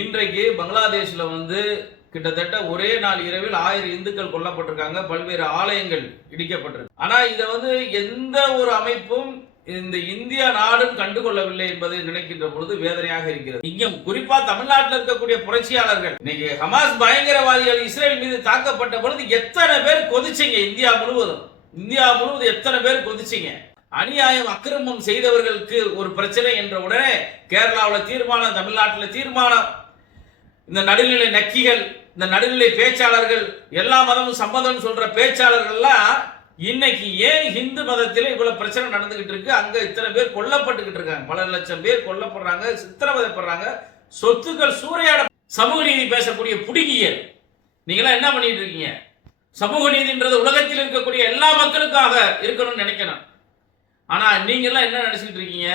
இன்றைக்கு பங்களாதேஷில் வந்து கிட்டத்தட்ட ஒரே நாள் இரவில் ஆயிரம் இந்துக்கள் கொல்லப்பட்டிருக்காங்க. பல்வேறு ஆலயங்கள் இடிக்கப்பட்டிருக்கு. ஆனால் இதை வந்து எந்த ஒரு அமைப்பும் இந்த இந்தியா நாடும் கண்டுகொள்ளவில்லை என்பதை நினைக்கின்ற பொழுது வேதனையாக இருக்கிறது. இங்க குறிப்பா தமிழ்நாட்டில் இருக்கக்கூடிய புரட்சியாளர்கள். இன்னைக்கு ஹமாஸ் பயங்கரவாதிகள் இஸ்ரேல் மீது தாக்கப்பட்ட பொழுது எத்தனை பேர் கொதிச்சிங்க இந்தியா முழுவதும். இந்தியா முழுவதும் எத்தனை பேர் கொதிச்சிங்க. அநியாயம் அக்கிரமம் செய்தவர்களுக்கு ஒரு பிரச்சனை என்ற உடனே கேரளாவில் தீர்மானம் தமிழ்நாட்டில் தீர்மானம். இந்த நடுநிலை நக்கிகள் இந்த நடுநிலை பேச்சாளர்கள் எல்லா மதமும் சம்மதம் சொல்ற பேச்சாளர்கள்லாம் இன்னைக்கு ஏன் இந்து மதத்தில் இவ்வளவு பிரச்சனை நடந்துகிட்டு இருக்கு? அங்க இத்தனை பேர் கொல்லப்பட்டுக்கிட்டு இருக்காங்க. பல லட்சம் பேர் கொல்லப்படுறாங்க சித்திரவதைப்படுறாங்க சொத்துக்கள் சூறையாட சமூக நீதி பேசக்கூடிய புடுங்கியல் நீங்களாம் என்ன பண்ணிட்டு இருக்கீங்க? சமூக நீதின்றது உலகத்தில் இருக்கக்கூடிய எல்லா மக்களுக்காக இருக்கணும்னு நினைக்கணும். ஆனா நீங்க எல்லாம் என்ன நினைச்சிட்டு இருக்கீங்க?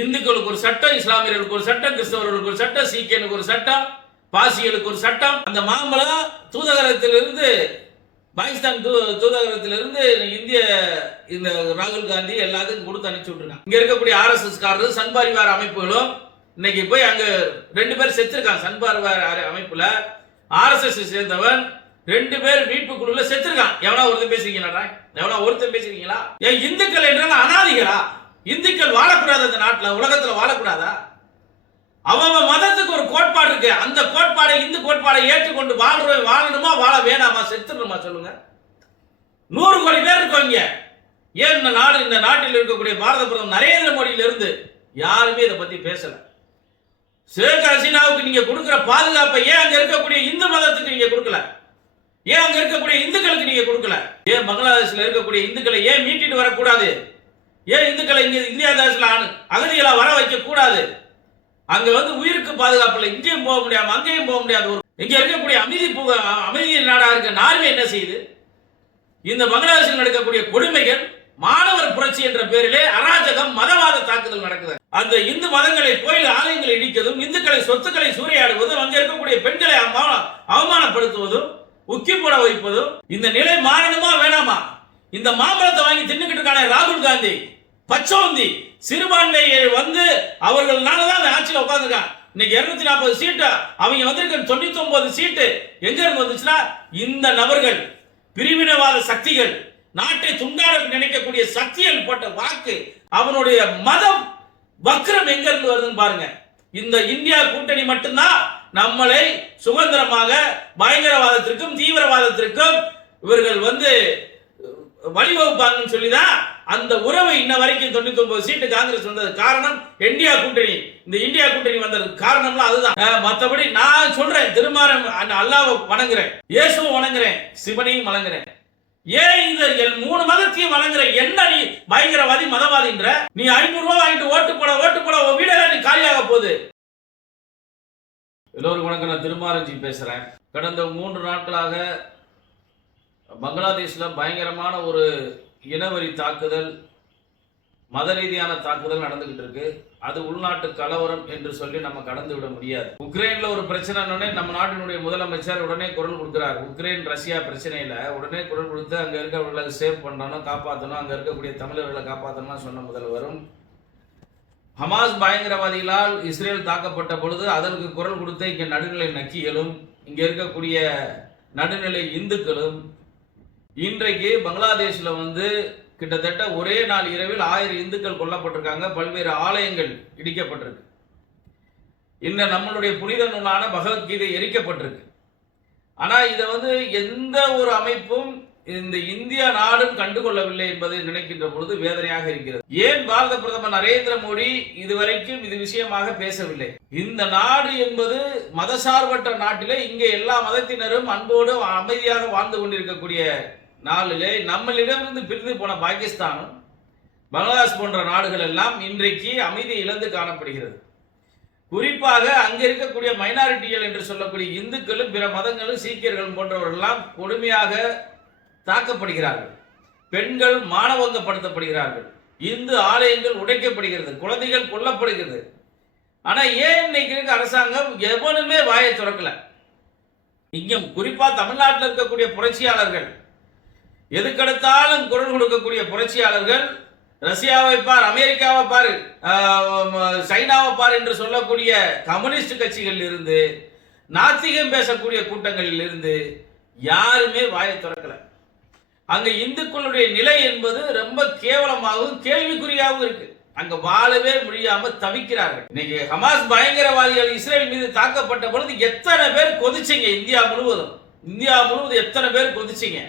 இந்துக்களுக்கு ஒரு சட்டம் இஸ்லாமியர்களுக்கு ஒரு சட்டம் கிறிஸ்தவர்களுக்கு ஒரு சட்டம் சீக்கியனுக்கு ஒரு சட்டம் பாசிகளுக்கு ஒரு சட்டம். அந்த மாம்பழம் தூதகரத்திலிருந்து பாகிஸ்தான் தூ தூதகரத்திலிருந்து இந்திய இந்த ராகுல் காந்தி எல்லாத்துக்கும் கொடுத்து அனுப்பிச்சு விட்டுருக்காங்க. இங்க இருக்கக்கூடிய ஆர்எஸ்எஸ் காரரும் சன்பாரிவார அமைப்புகளும் இன்னைக்கு போய் அங்க ரெண்டு பேர் செத்துருக்காங்க. சன்பாரிவார ஆர் அமைப்புல ஆர்எஸ்எஸ் சேர்ந்தவன் ரெண்டு பேர் மீட்பு குழுல செத்துருக்கான். எவனா ஒருத்தன் பேசுறீங்களா எவனா ஒருத்தன் பேசுறீங்களா? ஏன் இந்துக்கள் என்றால் அனாதிகளா? இந்துக்கள் வாழக்கூடாது அந்த நாட்டில் உலகத்தில் வாழக்கூடாதா? அவன் மதத்துக்கு ஒரு கோட்பாடு இருக்கு. அந்த கோட்பாடை இந்து கோட்பாடை ஏற்றுக்கொண்டு வாழ்றவன் வாழணுமா வாழ வேணாமா? செத்துடணுமா சொல்லுங்க. நூறு கோடி பேர் இருக்கோம் ஏன் இந்த நாடு இந்த நாட்டில் இருக்கக்கூடிய பாரத பிரதமர் நரேந்திர மோடியில இருந்து யாருமே இதை பத்தி பேசல. ஷேக் ஹசீனாவுக்கு நீங்க கொடுக்குற பாதுகாப்பை ஏன் அங்க இருக்கக்கூடிய இந்து மதத்துக்கு நீங்க கொடுக்கல? ஏன் அங்க இருக்கக்கூடிய இந்துக்களுக்கு நீங்க கொடுக்கல? ஏன் பங்களாதேஷ்ல இருக்கக்கூடிய இந்துக்களை ஏன் மீட்டிட்டு வரக்கூடாது? ஏன் இந்துக்களை இங்கே இந்தியா தேசத்தில் அனு- வர வைக்க கூடாது. அங்க வந்து உயிருக்கு பாதுகாப்பு இல்லை இங்கேயும் போக முடியாம அங்கேயும் போக முடியாது ஒரு இங்க இருக்கக்கூடிய அமைதி பூ- அமைதி நாடாக இருக்க நார்வே என்ன செய்யுது? இந்த பங்களாதேஷில் நடக்கக்கூடிய கொடுமைகள் மாணவர் புரட்சி என்ற பேரிலே அராஜகம் மதவாத தாக்குதல் நடக்குது. அந்த இந்து மதங்களை கோயில் ஆலயங்களை இடிக்கதும் இந்துக்களை சொத்துக்களை சூறையாடுவதும் அங்க இருக்கக்கூடிய பெண்களை அவமானப்படுத்துவதும் உக்கி போட வைப்பதும் இந்த நிலை மாறணுமா வேணாமா? இந்த மாம்பழத்தை வாங்கி தின்னுக்கிட்டு இருக்கானே ராகுல் காந்தி. பச்சோந்தி. சிறுபான்மையை வந்து அவர்கள்னால தான் அந்த ஆட்சியில் உட்காந்துருக்கான் இன்னைக்கு இருநூத்தி நாற்பது சீட்டு அவங்க வந்திருக்க தொண்ணூத்தி ஒன்பது சீட்டு எங்க இருந்து வந்துச்சுன்னா இந்த நபர்கள் பிரிவினவாத சக்திகள் நாட்டை துண்டாட நினைக்கக்கூடிய சக்திகள் போட்ட வாக்கு அவனுடைய மதம் வக்ரம் எங்க இருந்து வருதுன்னு பாருங்க. இந்த இந்தியா கூட்டணி மட்டும்தான் நம்மளை சுதந்திரமாக பயங்கரவாதத்திற்கும் தீவிரவாதத்திற்கும் இவர்கள் வந்து வழிவகுப்பாங்கன்னு சொல்லிதான் அந்த உறவை இன்ன வரைக்கும் தொண்ணூத்தி ஒன்பது சீட்டு காங்கிரஸ் வந்தது. காரணம் இந்தியா கூட்டணி. இந்த இந்தியா கூட்டணி வந்ததுக்கு காரணம்லாம் அதுதான். மற்றபடி மத்தபடி நான் சொல்றேன் திருமாரம் அல்லாவை வணங்குறேன் இயேசுவை வணங்குறேன் சிவனையும் வணங்குறேன். ஏன் இந்த என் மூணு மதத்தையும் வணங்குற என்ன நீ பயங்கரவாதி மதவாதின்ற? நீ ஐநூறு ரூபாய் வாங்கிட்டு ஓட்டு போட ஓட்டு போட உன் வீடெல்லாம் நீ காலியாக போகுது. எல்லோருக்கும் வணக்கம். நான் திருமாரஞ்சி பேசுறேன். கடந்த மூன்று நாட்களாக பங்களாதேஷில் பயங்கரமான ஒரு இனவெறி தாக்குதல் மத ரீதியான தாக்குதல் நடந்துகிட்டு இருக்கு. அது உள்நாட்டு கலவரம் என்று சொல்லி நம்ம கடந்து விட முடியாது. உக்ரைன்ல ஒரு பிரச்சனைனே நம்ம நாட்டினுடைய முதலமைச்சர் உடனே குரல் கொடுக்கிறார். உக்ரைன் ரஷ்யா பிரச்சனையில உடனே குரல் கொடுத்து அங்க இருக்கிறவர்களை சேவ் பண்ணணும் காப்பாற்றணும் அங்க இருக்கக்கூடிய தமிழர்களை காப்பாற்றணும் சொன்ன முதல்வரும். ஹமாஸ் பயங்கரவாதிகளால் இஸ்ரேல் தாக்கப்பட்ட பொழுது அதற்கு குரல் கொடுத்த இங்க நடுநிலை நக்கிகளும் இங்க இருக்கக்கூடிய நடுநிலை இந்துக்களும் இன்றைக்கு பங்களாதேஷில் வந்து கிட்டத்தட்ட ஒரே நாள் இரவில் ஆயிரம் இந்துக்கள் கொல்லப்பட்டிருக்காங்க. பல்வேறு ஆலயங்கள் இடிக்கப்பட்டிருக்கு. இந்த நம்மளுடைய புனித நூலான பகவத்கீதை எரிக்கப்பட்டிருக்கு. ஆனால் இதை வந்து எந்த ஒரு அமைப்பும் இந்த இந்தியா நாடும் கண்டுகொள்ளவில்லை என்பதை நினைக்கின்ற பொழுது வேதனையாக இருக்கிறது. ஏன் பாரத பிரதமர் நரேந்திர மோடி இதுவரைக்கும் இது விஷயமாக பேசவில்லை? இந்த நாடு என்பது மதசார்பற்ற நாட்டிலே இங்கே எல்லா மதத்தினரும் அன்போடு அமைதியாக வாழ்ந்து கொண்டிருக்கக்கூடிய நாளிலே நம்மளிடமிருந்து பிரிந்து போன பாகிஸ்தானும் பங்களாதேஷ் போன்ற நாடுகள் எல்லாம் இன்றைக்கு அமைதி இழந்து காணப்படுகிறது. குறிப்பாக அங்கே இருக்கக்கூடிய மைனாரிட்டிகள் என்று சொல்லக்கூடிய இந்துக்களும் பிற மதங்களும் சீக்கியர்களும் போன்றவர்களெல்லாம் கொடுமையாக தாக்கப்படுகிறார்கள். பெண்கள் மானவங்கப்படுத்தப்படுகிறார்கள் இந்து ஆலயங்கள் உடைக்கப்படுகிறது. குழந்தைகள் கொல்லப்படுகிறது. ஆனா ஏன் இன்னைக்கு இருக்க அரசாங்கம் எவனுமே வாயை திறக்கல? இங்கே குறிப்பா தமிழ்நாட்டில் இருக்கக்கூடிய புரட்சியாளர்கள் எதுக்கெடுத்தாலும் குரல் கொடுக்கக்கூடிய புரட்சியாளர்கள் ரஷ்யாவை பார் அமெரிக்காவை பார் சைனாவை பார் என்று சொல்லக்கூடிய கம்யூனிஸ்ட் கட்சிகளில் இருந்து நாத்திகம் பேசக்கூடிய கூட்டங்களில் இருந்து யாருமே வாயை திறக்கல. அங்க இந்துக்களுடைய நிலை என்பது ரொம்ப கேவலமாகவும் கேள்விக்குறியாகவும் இருக்கு. அங்க வாழவே முடியாம தவிக்கிறார்கள். இன்னைக்கு ஹமாஸ் பயங்கரவாதிகள் இஸ்ரேல் மீது தாக்கப்பட்ட பொழுது எத்தனை பேர் கொதிச்சிங்க? இந்தியா முழுவதும். இந்தியா முழுவதும் எத்தனை பேர் கொதிச்சிங்க?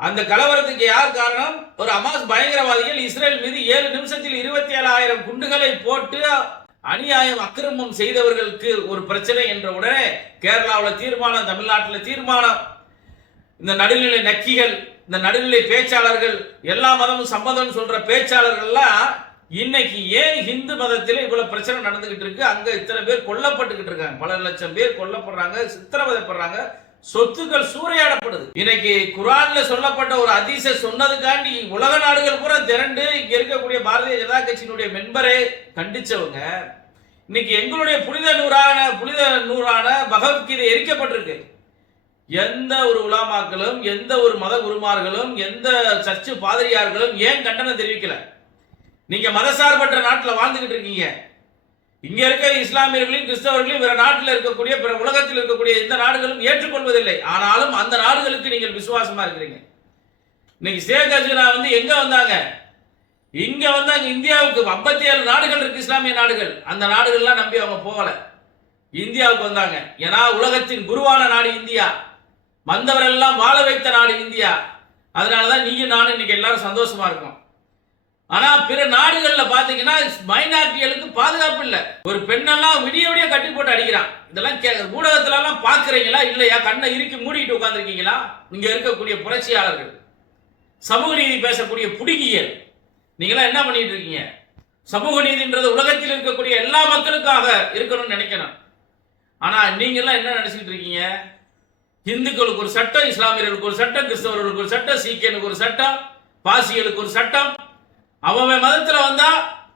அந்த கலவரத்துக்கு யார் காரணம்? ஒரு அமாஸ் பயங்கரவாதிகள் இஸ்ரேல் மீது ஏழு நிமிஷத்தில் இருபத்தி ஏழாயிரம் குண்டுகளை போட்டு அநியாயம் அக்கிரமம் செய்தவர்களுக்கு ஒரு பிரச்சனை என்ற உடனே கேரளாவில் தீர்மானம் தமிழ்நாட்டில் தீர்மானம். இந்த நடுநிலை நக்கிகள் இந்த நடுநிலை பேச்சாளர்கள் எல்லா மதமும் சம்மதம் சொல்ற பேச்சாளர்கள்லாம் இன்னைக்கு ஏன் இந்து மதத்தில் இவ்வளவு பிரச்சனை நடந்துகிட்டு இருக்கு? அங்க இத்தனை பேர் கொல்லப்பட்டுக்கிட்டு இருக்காங்க. பல லட்சம் பேர் கொல்லப்படுறாங்க சித்திரவதைப்படுறாங்க. சொத்துக்கள் சூறையாடப்படுது. இன்னைக்கு குரான்ல சொல்லப்பட்ட ஒரு அதிச சொன்னதுக்காண்டி உலக நாடுகள் பூரா திரண்டு இங்க இருக்கக்கூடிய பாரதிய ஜனதா கட்சியினுடைய மெம்பரே கண்டிச்சவங்க இன்னைக்கு எங்களுடைய புனித நூறான புனித நூறான பகவத்கீதை எரிக்கப்பட்டிருக்கு. எந்த ஒரு உலாமாக்களும் எந்த ஒரு மத குருமார்களும் எந்த சர்ச்சு பாதிரியார்களும் ஏன் கண்டனம் தெரிவிக்கல? நீங்க மதசார்பற்ற நாட்டில் வாழ்ந்துகிட்டு இருக்கீங்க. இங்க இருக்க இஸ்லாமியர்களையும் கிறிஸ்தவர்களையும் பிற நாட்டில் இருக்கக்கூடிய பிற உலகத்தில் இருக்கக்கூடிய எந்த நாடுகளும் ஏற்றுக்கொள்வதில்லை. ஆனாலும் அந்த நாடுகளுக்கு நீங்கள் விசுவாசமா இருக்கிறீங்க. இன்னைக்கு ஷேக் ஹசீனா வந்து எங்க வந்தாங்க? இங்க வந்தாங்க இந்தியாவுக்கு ஐம்பத்தி ஏழு நாடுகள் இருக்கு இஸ்லாமிய நாடுகள். அந்த நாடுகள்லாம் நம்பி அவங்க போகல. இந்தியாவுக்கு வந்தாங்க. ஏன்னா உலகத்தின் குருவான நாடு இந்தியா. வந்தவரெல்லாம் வாழ வைத்த நாடு இந்தியா. அதனாலதான் நீயும் நானும் இன்னைக்கு எல்லாரும் சந்தோஷமா இருக்கோம். ஆனா பிற நாடுகள்ல பாத்தீங்கன்னா மைனாரிட்டிகளுக்கு பாதுகாப்பு இல்ல. ஒரு பெண்ணெல்லாம் விடிய விடிய கட்டி போட்டு அடிக்கிறான். இதெல்லாம் கே ஊடகத்துல எல்லாம் பாக்குறீங்களா? இல்லையா? கண்ணை இறுக்கி மூடிட்டு உட்காந்துருக்கீங்களா இங்க இருக்கக்கூடிய புரட்சியாளர்கள். சமூக நீதி பேசக்கூடிய புடுங்கியல் நீங்களாம் என்ன பண்ணிட்டு இருக்கீங்க சமூக நீதின்றது உலகத்தில் இருக்கக்கூடிய எல்லா மக்களுக்காக இருக்கணும்னு நினைக்கணும். ஆனா நீங்க எல்லாம் என்ன நினைச்சிட்டு இருக்கீங்க இந்துக்களுக்கு ஒரு சட்டம் இஸ்லாமியர்களுக்கு ஒரு சட்டம் கிறிஸ்தவர்களுக்கு ஒரு சட்டம் சீக்கியனுக்கு ஒரு சட்டம் பாசிகளுக்கு ஒரு சட்டம் அவன் மதத்தில் வந்தா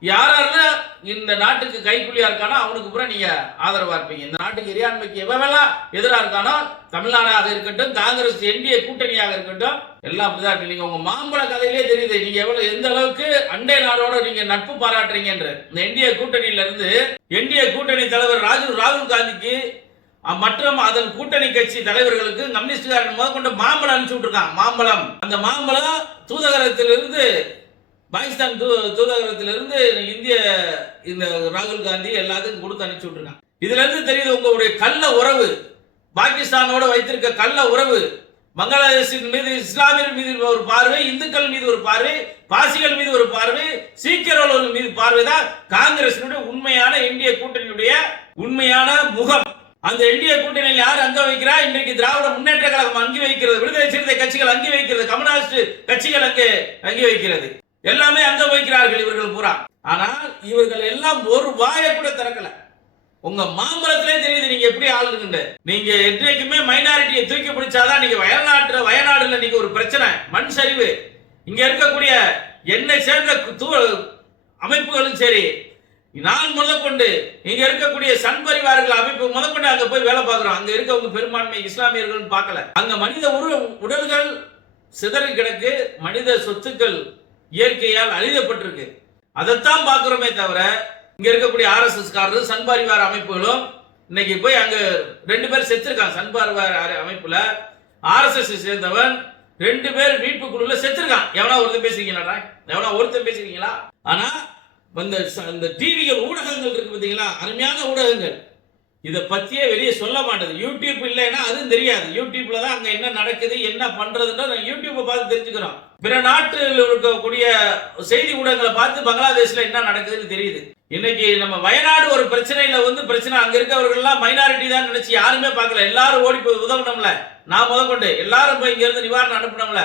யாரெல்லாம் இந்த நாட்டுக்கு கைக்குள்ளியா இருக்கானோ அவனுக்கு பூரா நீங்க ஆதரவா இருப்பீங்க. இந்த நாட்டுக்கு இறையாண்மைக்கு எவெல்லாம் எதிராக இருக்கானோ தமிழ்நாடாக இருக்கட்டும் காங்கிரஸ் என்டிஏ கூட்டணியாக இருக்கட்டும் எல்லாம் அப்படிதான் இருக்கு. நீங்க உங்க மாம்பழ கதையிலே தெரியுது நீங்க எவ்வளவு எந்த அளவுக்கு அண்டை நாடோட நீங்க நட்பு பாராட்டுறீங்க என்று. இந்த என்டிஏ கூட்டணியில இருந்து என்டிஏ கூட்டணி தலைவர் ராஜீவ் ராகுல் காந்திக்கு மற்றும் அதன் கூட்டணி கட்சி தலைவர்களுக்கு கம்யூனிஸ்டுகாரன் முதற்கொண்டு மாம்பழம் அனுப்பிச்சு விட்டுருக்கான். மாம்பழம். அந்த மாம்பழம் தூதகரத்திலிருந்து பாகிஸ்தான் தூ தூதரகத்திலிருந்து இந்திய இந்த ராகுல் காந்தி எல்லாத்துக்கும் கொடுத்து அனுப்பிச்சு விட்டுருக்காங்க. இதுல இருந்து தெரியுது உங்களுடைய கள்ள உறவு. பாகிஸ்தானோட வைத்திருக்க கள்ள உறவு. பங்களாதேஷின் மீது இஸ்லாமியர் மீது ஒரு பார்வை இந்துக்கள் மீது ஒரு பார்வை பாசிகள் மீது ஒரு பார்வை சீக்கியர்கள் மீது பார்வை தான் காங்கிரசினுடைய உண்மையான இந்திய கூட்டணியுடைய உண்மையான முகம். அந்த இந்திய கூட்டணியில் யார் அங்க வைக்கிறா? இன்றைக்கு திராவிட முன்னேற்ற கழகம் அங்கி வைக்கிறது விடுதலை சிறுத்தை கட்சிகள் அங்கி வைக்கிறது கம்யூனிஸ்ட் கட்சிகள் அங்கே அங்கி வைக்கிறது. எல்லாமே அங்க வைக்கிறார்கள் இவர்கள் பூரா. ஆனால் இவர்கள் எல்லாம் ஒரு வாயை கூட திறக்கல. உங்க மாம்பழத்திலே தெரியுது நீங்க எப்படி ஆள் இருக்குன்னு நீங்க என்றைக்குமே மைனாரிட்டியை தூக்கி பிடிச்சாதான் நீங்க வயநாட்டு வயநாடுல நீங்க ஒரு பிரச்சனை மண் சரிவு. இங்க இருக்கக்கூடிய என்னை சேர்ந்த தூ- அமைப்புகளும் சரி நான் முதற்கொண்டு இங்க இருக்கக்கூடிய சன் பரிவார்கள் அமைப்பு முதற்கொண்டு அங்க போய் வேலை பார்க்கிறோம். அங்க இருக்கவங்க பெரும்பான்மை இஸ்லாமியர்கள் பார்க்கல. அங்க மனித உரு உடல்கள் சிதறி கிடக்கு மனித சொத்துக்கள் இயற்கையால் அழிதப்பட்டிருக்கு. அதைத்தான் பார்க்குறோமே தவிர இங்க இருக்கக்கூடிய ஆர்எஸ்எஸ்காரரும் காரரும் சன் அமைப்புகளும் இன்னைக்கு போய் அங்க ரெண்டு பேர் செத்துருக்காங்க. சன் பரிவார ஆர் அமைப்புல ஆர்எஸ்எஸ் சேர்ந்தவன் ரெண்டு பேர் மீட்பு குழுல செத்துருக்கான். எவனா ஒருத்தன் பேசுறீங்களா எவனா ஒருத்தன் பேசுறீங்களா ஆனா இந்த ச- இந்த டிவிகள் ஊடகங்கள் இருக்கு பாத்தீங்களா? அருமையான ஊடகங்கள். இதை பற்றியே வெளியே சொல்ல மாட்டேது. யூடியூப் இல்லைன்னா அதுவும் தெரியாது. யூடியூப்ல தான் அங்கே என்ன நடக்குது என்ன பண்றதுன்ற யூடியூப்பை பார்த்து தெரிஞ்சுக்கிறோம். பிற நாட்டில் இருக்கக்கூடிய செய்தி ஊடகங்களை பார்த்து பங்களாதேஷில் என்ன நடக்குதுன்னு தெரியுது. இன்னைக்கு நம்ம வயநாடு ஒரு பிரச்சனையில வந்து பிரச்சனை. அங்க இருக்கவர்கள்லாம் மைனாரிட்டி தான் நினைச்சு யாருமே பார்க்கல. எல்லாரும் ஓடி போய் உதவணும்ல. நான் முதற்கொண்டு எல்லாரும் போய் இங்க இருந்து நிவாரணம் அனுப்பணும்ல.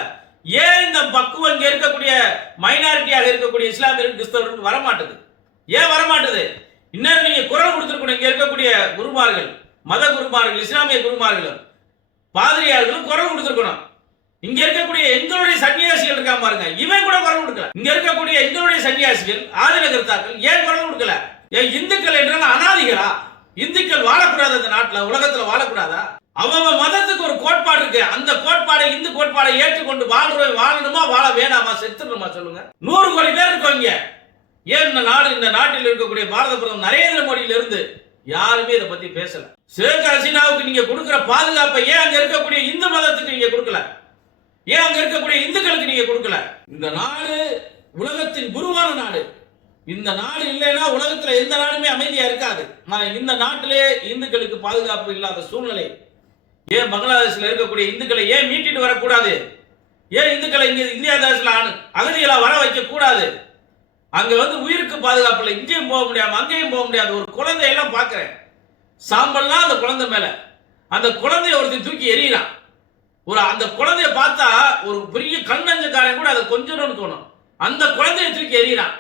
ஏன் இந்த பக்குவம் இங்க இருக்கக்கூடிய மைனாரிட்டியாக இருக்கக்கூடிய இஸ்லாமியர்கள் கிறிஸ்தவர்கள் வரமாட்டேது? ஏன் வரமாட்டேது? இன்னும் நீங்க குரல் கொடுத்துருக்கணும். இங்க இருக்கக்கூடிய குருமார்கள் மத குருமார்கள் இஸ்லாமிய குருமார்களும் பாதிரியார்களும் குரல் கொடுத்துருக்கணும். இங்க இருக்கக்கூடிய எங்களுடைய சன்னியாசிகள் இருக்கா பாருங்க. இவன் கூட குரல் கொடுக்கல. இங்க இருக்கக்கூடிய எங்களுடைய சன்னியாசிகள் ஆதினகர்த்தாக்கள் ஏன் குரல் கொடுக்கல? ஏன் இந்துக்கள் என்றால் அனாதிகளா? இந்துக்கள் வாழக்கூடாது அந்த நாட்டுல உலகத்துல வாழக்கூடாதா? அவன் மதத்துக்கு ஒரு கோட்பாடு இருக்கு. அந்த கோட்பாடை இந்து கோட்பாடை ஏற்றுக்கொண்டு வாழ்றோம் வாழணுமா வாழ வேணாமா? செத்துடணுமா சொல்லுங்க. நூறு கோடி பேர் இருக்கோம் இங்க. ஏன் இந்த நாடு இந்த நாட்டில் இருக்கக்கூடிய பாரத பிரதமர் நரேந்திர மோடியில இருந்து யாருமே இதை பத்தி பேசல. ஷேக் ஹசீனாவுக்கு நீங்க கொடுக்கிற பாதுகாப்பை ஏன் அங்க இருக்கக்கூடிய இந்து மதத்துக்கு நீங்க கொடுக்கல? ஏன் அங்க இருக்கக்கூடிய இந்துக்களுக்கு நீங்க கொடுக்கல? இந்த நாடு உலகத்தின் குருவான நாடு. இந்த நாடு இல்லைன்னா உலகத்துல எந்த நாடுமே அமைதியா இருக்காது. இந்த நாட்டிலே இந்துக்களுக்கு பாதுகாப்பு இல்லாத சூழ்நிலை. ஏன் பங்களாதேஷ்ல இருக்கக்கூடிய இந்துக்களை ஏன் மீட்டிட்டு வரக்கூடாது? ஏன் இந்துக்களை இங்க இந்தியா தேசத்துல அகதிகளா வர வைக்க கூடாது அங்க வந்து உயிருக்கு பாதுகாப்பு இல்லை. இங்கேயும் போக முடியாமல் அங்கேயும் போக முடியாது ஒரு குழந்தையெல்லாம் பார்க்குறேன். சாம்பல்லாம் அந்த குழந்தை மேல. அந்த குழந்தைய ஒருத்தர் தூக்கி எறியறான். ஒரு அந்த குழந்தைய பார்த்தா ஒரு பெரிய கண்ணஞ்சக்காரன் கூட அதை கொஞ்சம்னு தோணும். அந்த குழந்தைய தூக்கி எறியறான்.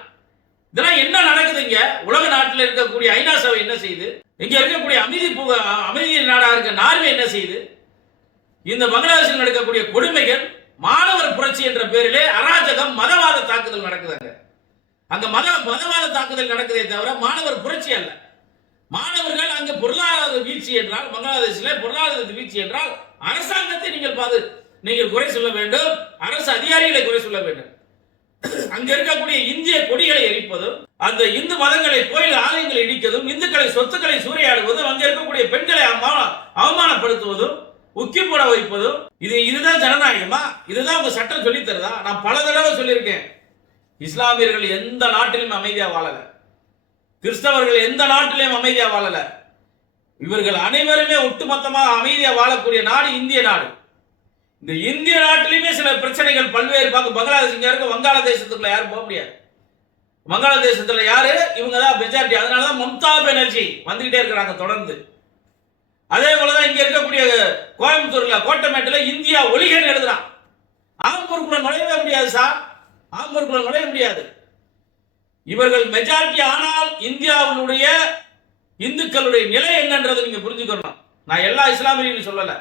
இதெல்லாம் என்ன நடக்குது இங்க? உலக நாட்டில் இருக்கக்கூடிய ஐநா சபை என்ன செய்யுது? இங்க இருக்கக்கூடிய அமைதி பூ- அமைதி நாடா இருக்க நார்வே என்ன செய்யுது? இந்த பங்களாதேஷில் நடக்கக்கூடிய கொடுமைகள் மாணவர் புரட்சி என்ற பேரிலே அராஜகம் மதவாத தாக்குதல் நடக்குதுங்க அங்க. மத மதவாத தாக்குதல் நடக்குதே தவிர மாணவர் புரட்சி அல்ல. மாணவர்கள் அங்கு பொருளாதார வீழ்ச்சி என்றால் பங்களாதேஷில் பொருளாதார வீழ்ச்சி என்றால் அரசாங்கத்தை நீங்கள் பாது நீங்கள் குறை சொல்ல வேண்டும் அரசு அதிகாரிகளை குறை சொல்ல வேண்டும். அங்க இருக்கக்கூடிய இந்திய கொடிகளை எரிப்பதும் அந்த இந்து மதங்களை கோயில் ஆலயங்களை இடிக்கதும் இந்துக்களை சொத்துக்களை சூறையாடுவதும் அங்க இருக்கக்கூடிய பெண்களை அவமானப்படுத்துவதும் உக்கி போட வைப்பதும் இது இதுதான் ஜனநாயகமா? இதுதான் உங்க சட்டம் சொல்லித் தருதா நான் பல தடவை சொல்லியிருக்கேன். இஸ்லாமியர்கள் எந்த நாட்டிலும் அமைதியாக வாழலை. கிறிஸ்தவர்கள் எந்த நாட்டிலையும் அமைதியாக வாழலை. இவர்கள் அனைவருமே ஒட்டுமொத்தமாக அமைதியாக வாழக்கூடிய நாடு இந்திய நாடு. இந்த இந்திய நாட்டிலையுமே சில பிரச்சனைகள் பல்வேறு பார்க்க பங்களாதேஷ் இங்க இருக்க வங்காளதேசத்துக்குள்ள யாரும் போக முடியாது. வங்காளதேசத்தில் யாரு? இவங்க தான் மெஜாரிட்டி அதனால தான் மம்தா பானர்ஜி வந்துகிட்டே இருக்கிறாங்க தொடர்ந்து. அதே போலதான் இங்க இருக்கக்கூடிய கோயம்புத்தூர்ல கோட்டமேட்டில் இந்தியா ஒளிகள் எழுதுறான். ஆம்பூருக்குள்ள நுழையவே முடியாது சார். ஆம்பூருக்குள்ள நுழைய முடியாது. இவர்கள் மெஜாரிட்டி ஆனால் இந்தியாவினுடைய இந்துக்களுடைய நிலை என்னன்றதை நீங்க புரிஞ்சுக்கணும். நான் எல்லா இஸ்லாமியர்களையும் சொல்லல.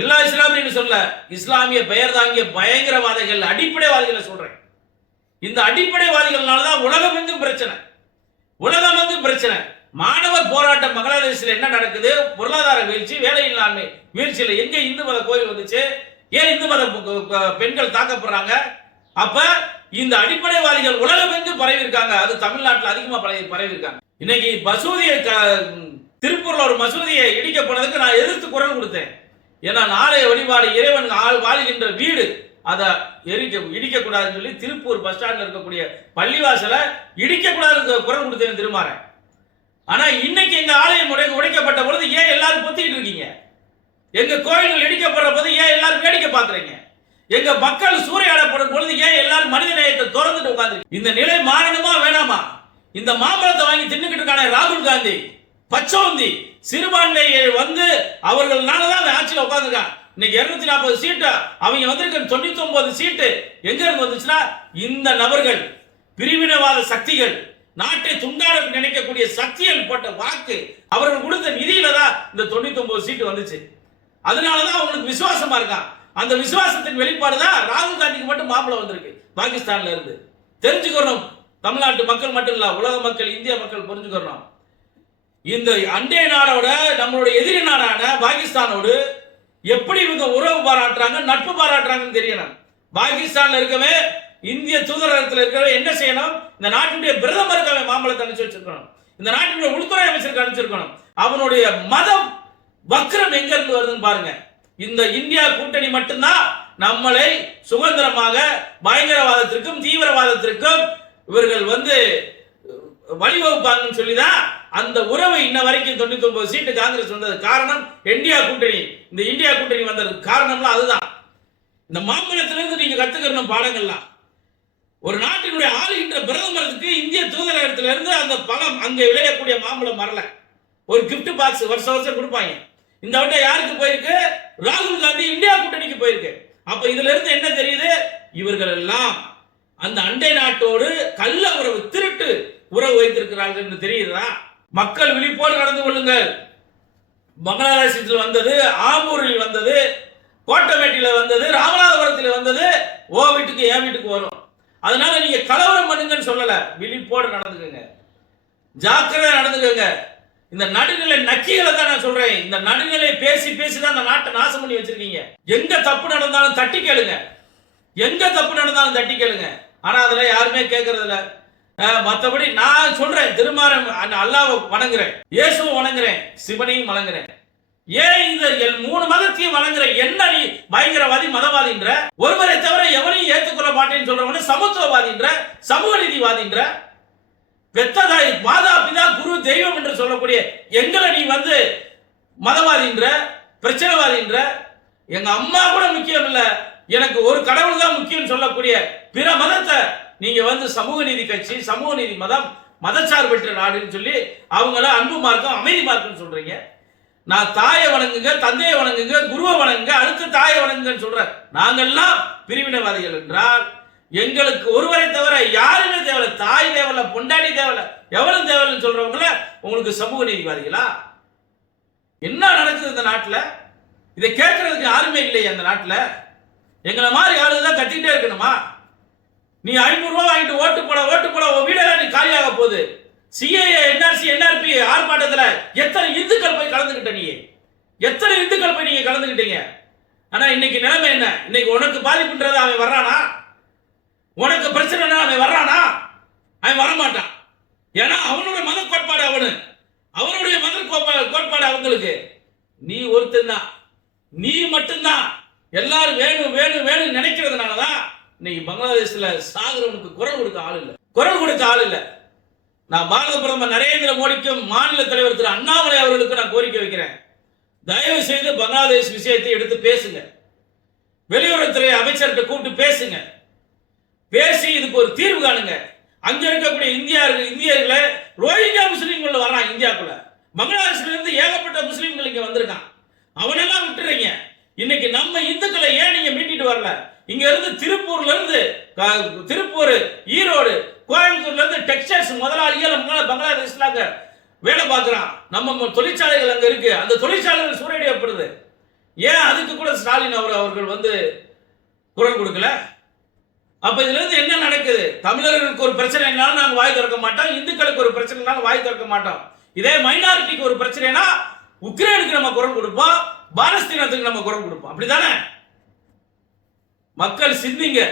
எல்லா இஸ்லாமியும் சொல்ல இஸ்லாமிய பெயர் தாங்கிய பயங்கரவாதிகள் அடிப்படைவாதிகளை சொல்றேன். இந்த அடிப்படைவாதிகள்னால தான் உலகமெங்கும் பிரச்சனை. உலகம் எங்கும் பிரச்சனை. மாணவர் போராட்டம் பங்களாதேஷில் என்ன நடக்குது? பொருளாதார வீழ்ச்சி வேலையில்லாமை வீழ்ச்சியில் எங்க இந்து மத கோயில் வந்துச்சு? ஏன் இந்து மத பெண்கள் தாக்கப்படுறாங்க? அப்ப இந்த அடிப்படைவாதிகள் உலகமெங்கும் பரவி இருக்காங்க அது தமிழ்நாட்டில் அதிகமா பரவி பரவி இருக்காங்க இன்னைக்கு மசூதியை க- திருப்பூர்ல ஒரு மசூதியை இடிக்க போனதுக்கு நான் எதிர்த்து குரல் கொடுத்தேன். ஏன்னா நாளைய வழிபாடு இறைவன் ஆள் வாழ்கின்ற வீடு. அதை எரிக்க இடிக்கக்கூடாதுன்னு சொல்லி திருப்பூர் பஸ் ஸ்டாண்ட்ல இருக்கக்கூடிய பள்ளிவாசலை இடிக்க குரல் கொடுத்தேன் திருமாறேன். ஆனா இன்னைக்கு எங்க ஆலயம் உடை உடைக்கப்பட்ட பொழுது ஏன் எல்லாரும் பொத்திக்கிட்டு இருக்கீங்க? எங்க கோயில்கள் இடிக்கப்படுற போது ஏன் எல்லாரும் வேடிக்கை பாக்குறீங்க எங்க மக்கள் சூறையாடப்படும் பொழுது ஏன் எல்லாரும் மனித நேயத்தை திறந்துட்டு உட்காந்து இந்த நிலை மாறணுமா வேணாமா? இந்த மாம்பழத்தை வாங்கி தின்னுக்கிட்டு இருக்கானே ராகுல் காந்தி பச்சோந்தி. சிறுபான்மையை வந்து அவர்கள்னால தான் அந்த ஆட்சியில் உட்காந்துருக்கான் இன்னைக்கு இருநூத்தி நாற்பது சீட்டு அவங்க வந்திருக்க தொண்ணூத்தி ஒன்பது சீட்டு எங்க இருந்து வந்துச்சுன்னா இந்த நபர்கள் பிரிவினவாத சக்திகள் நாட்டை துண்டாட நினைக்கக்கூடிய சக்திகள் போட்ட வாக்கு அவர்கள் கொடுத்த நிதியில தான் இந்த தொண்ணூத்தி ஒன்பது சீட்டு வந்துச்சு. அதனாலதான் அவங்களுக்கு விசுவாசமா இருக்கான். அந்த விசுவாசத்தின் வெளிப்பாடு தான் ராகுல் காந்திக்கு மட்டும் மாப்பிள வந்திருக்கு பாகிஸ்தான்ல இருந்து. தெரிஞ்சுக்கணும். தமிழ்நாட்டு மக்கள் மட்டும் இல்ல உலக மக்கள் இந்திய மக்கள் புரிஞ்சுக்கணும். இந்த அண்டை நாடோட நம்மளுடைய எதிரி நாடான பாகிஸ்தானோடு எப்படி இவங்க உறவு பாராட்டுறாங்க நட்பு பாராட்டுறாங்கன்னு தெரியணும். பாகிஸ்தான்ல இருக்கவே இந்திய தூதரகத்தில் இருக்கவே என்ன செய்யணும்? இந்த நாட்டினுடைய பிரதமருக்கு அவன் மாம்பழத்தை அனுப்பிச்சு வச்சிருக்கணும். இந்த நாட்டினுடைய உள்துறை அமைச்சருக்கு அனுப்பிச்சிருக்கணும். அவனுடைய மதம் வக்ரம் எங்க இருந்து வருதுன்னு பாருங்க. இந்த இந்தியா கூட்டணி மட்டும்தான் நம்மளை சுதந்திரமாக பயங்கரவாதத்திற்கும் தீவிரவாதத்திற்கும் இவர்கள் வந்து வழிவகுப்பாங்கன்னு சொல்லிதான் அந்த உறவை இன்ன வரைக்கும் தொண்ணூத்தி ஒன்பது சீட்டு காங்கிரஸ் வந்தது. காரணம் இந்தியா கூட்டணி. இந்த இந்தியா கூட்டணி வந்ததுக்கு காரணம்லாம் அதுதான். இந்த மாம்பழத்திலிருந்து நீங்க கத்துக்கணும் பாடங்கள்லாம். ஒரு நாட்டினுடைய ஆளுகின்ற பிரதமருக்கு இந்திய தூதரகத்திலிருந்து அந்த பழம் அங்கே விளையக்கூடிய மாம்பழம் வரல. ஒரு gift பாக்ஸ் வருஷம் வருஷம் கொடுப்பாங்க. இந்த வட்டம் யாருக்கு போயிருக்கு? ராகுல் காந்தி இந்தியா கூட்டணிக்கு போயிருக்கு. அப்ப இதுல இருந்து என்ன தெரியுது? இவர்கள் எல்லாம் அந்த அண்டை நாட்டோடு கள்ள உறவு திருட்டு உறவு வைத்திருக்கிறார்கள் என்று தெரியுதா? மக்கள் விழிப்போடு நடந்து கொள்ளுங்கள். பங்களாதேசத்தில் வந்தது ஆம்பூரில் வந்தது கோட்டமேட்டில வந்தது ராமநாதபுரத்தில் வந்தது ஓ வீட்டுக்கு என் வீட்டுக்கு வரும். அதனால நீங்க கலவரம் பண்ணுங்கன்னு சொல்லல. விழிப்போடு நடந்துக்கங்க. ஜாக்கிரதை நடந்துக்கங்க. இந்த நடுநிலை நக்கிகளை தான் நான் சொல்றேன். இந்த நடுநிலை பேசி பேசி தான் அந்த நாட்டை நாசம் பண்ணி வச்சிருக்கீங்க. எங்க தப்பு நடந்தாலும் தட்டி கேளுங்க. எங்க தப்பு நடந்தாலும் தட்டி கேளுங்க. ஆனா அதுல யாருமே கேட்கறது இல்ல மத்தபடி நான் சொல்றேன் திருமாறன் அல்லாவை வணங்குறேன். இயேசுவை வணங்குறேன் சிவனையும் வணங்குறேன். ஏன் இந்த மூணு மதத்தையும் வணங்குற என்ன நீ பயங்கரவாதி மதவாதின்ற? ஒருவரை தவிர எவனையும் ஏத்துக்கொள்ள மாட்டேன்னு சொல்றவன சமத்துவவாதின்ற சமூக நீதிவாதின்ற? பெத்ததாய் மாதா பிதா குரு தெய்வம் என்று சொல்லக்கூடிய எங்களை நீ வந்து மதவாதின்ற பிரச்சனைவாதின்ற எங்க அம்மா கூட முக்கியம் இல்லை. எனக்கு ஒரு கடவுள் தான் முக்கியம் சொல்லக்கூடிய பிற மதத்தை நீங்க வந்து சமூக நீதி கட்சி சமூக நீதி மதம் மதச்சார்பற்ற நாடுன்னு சொல்லி அவங்கள அன்பு மார்க்கம் அமைதி மார்க்கம் சொல்றீங்க. நான் தாயை வணங்குங்க தந்தையை வணங்குங்க குருவை வணங்குங்க அடுத்து தாயை வணங்குங்கன்னு சொல்றேன். நாங்கெல்லாம் பிரிவினைவாதிகள் என்றால் எங்களுக்கு ஒருவரை தவிர யாருமே தேவையில்ல. தாய் தேவையில்ல பொண்டாடி தேவையில்ல. எவ்வளவு தேவையில்லைன்னு சொல்றவங்கள உங்களுக்கு சமூக நீதிவாதிகளா? என்ன நடக்குது இந்த நாட்டில்? இதை கேட்கறதுக்கு யாருமே இல்லையே அந்த நாட்டில். எங்களை மாதிரி ஆளுங்க தான் கத்திக்கிட்டே இருக்கணுமா? நீ ஐநூறு வாங்கிட்டு ஓட்டு போட ஓட்டு போட உன் வீடெல்லாம் நீ காலியாக போகுது. சிஏஏ என்ஆர்சி என்ஆர்பி ஆர்ப்பாட்டத்தில் எத்தனை இந்துக்கள் போய் கலந்துக்கிட்ட நீ எத்தனை இந்துக்கள் போய் நீங்கள் கலந்துக்கிட்டீங்க ஆனால் இன்னைக்கு நிலைமை என்ன? இன்னைக்கு உனக்கு பாதிப்புன்றது அவன் வர்றானா? உனக்கு பிரச்சனைனா அவன் வர்றானா? அவன் வரமாட்டான். ஏன்னா அவனோட மத கோட்பாடு அவனு. அவனுடைய மத கோட்பாடு அவங்களுக்கு. நீ ஒருத்தன் தான் நீ மட்டும்தான். எல்லாரும் வேணும் வேணும் வேணும் நினைக்கிறதுனால தான் இன்னைக்கு பங்களாதேஷில் சாகுறவனுக்கு குரல் கொடுக்க ஆள் இல்லை. குரல் கொடுக்க ஆள் இல்லை. நான் பாரத பிரதமர் நரேந்திர மோடிக்கும் மாநில தலைவர் திரு அண்ணாமலை அவர்களுக்கு நான் கோரிக்கை வைக்கிறேன். தயவு செய்து பங்களாதேஷ் விஷயத்தை எடுத்து பேசுங்க. வெளியுறவுத்துறை அமைச்சர்கிட்ட கூப்பிட்டு பேசுங்க. பேசி இதுக்கு ஒரு தீர்வு காணுங்க. அங்க இருக்கக்கூடிய இந்தியா இந்தியர்களை ரோஹிங்கா முஸ்லீம்கள் வர்றான் இந்தியாக்குள்ள. பங்களாதேஷ்ல இருந்து ஏகப்பட்ட முஸ்லீம்கள் இங்க வந்திருக்கான் அவனெல்லாம் விட்டுறீங்க. இன்னைக்கு நம்ம இந்துக்களை ஏன் நீங்க மீட்டிட்டு வரல? இங்க இருந்து திருப்பூர்ல இருந்து திருப்பூர் ஈரோடு கோயம்புத்தூர்ல இருந்து டெக்ஸ்டைல்ஸ் முதலாளிகள் நம்ம பங்களாதேஷ்ல அங்க வேலை பார்க்குறான். நம்ம தொழிற்சாலைகள் அங்க இருக்கு. அந்த தொழிற்சாலைகள் சூறையடிக்கப்படுது ஏன் அதுக்கு கூட ஸ்டாலின் அவர் அவர்கள் வந்து குரல் கொடுக்கல? அப்ப இதுல இருந்து என்ன நடக்குது? தமிழர்களுக்கு ஒரு பிரச்சனைனாலும் நாங்க வாய் திறக்க மாட்டோம் இந்துக்களுக்கு ஒரு பிரச்சனைனாலும் வாய் திறக்க மாட்டோம். இதே மைனாரிட்டிக்கு ஒரு பிரச்சனைனா உக்ரைனுக்கு நம்ம குரல் கொடுப்போம் பாலஸ்தீனத்துக்கு நம்ம குரல் கொடுப்போம். அப்படிதானே மக்கள் சிந்திங்க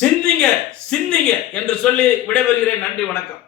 சிந்திங்க சிந்திங்க என்று சொல்லி விடைபெறுகிறேன். நன்றி வணக்கம்.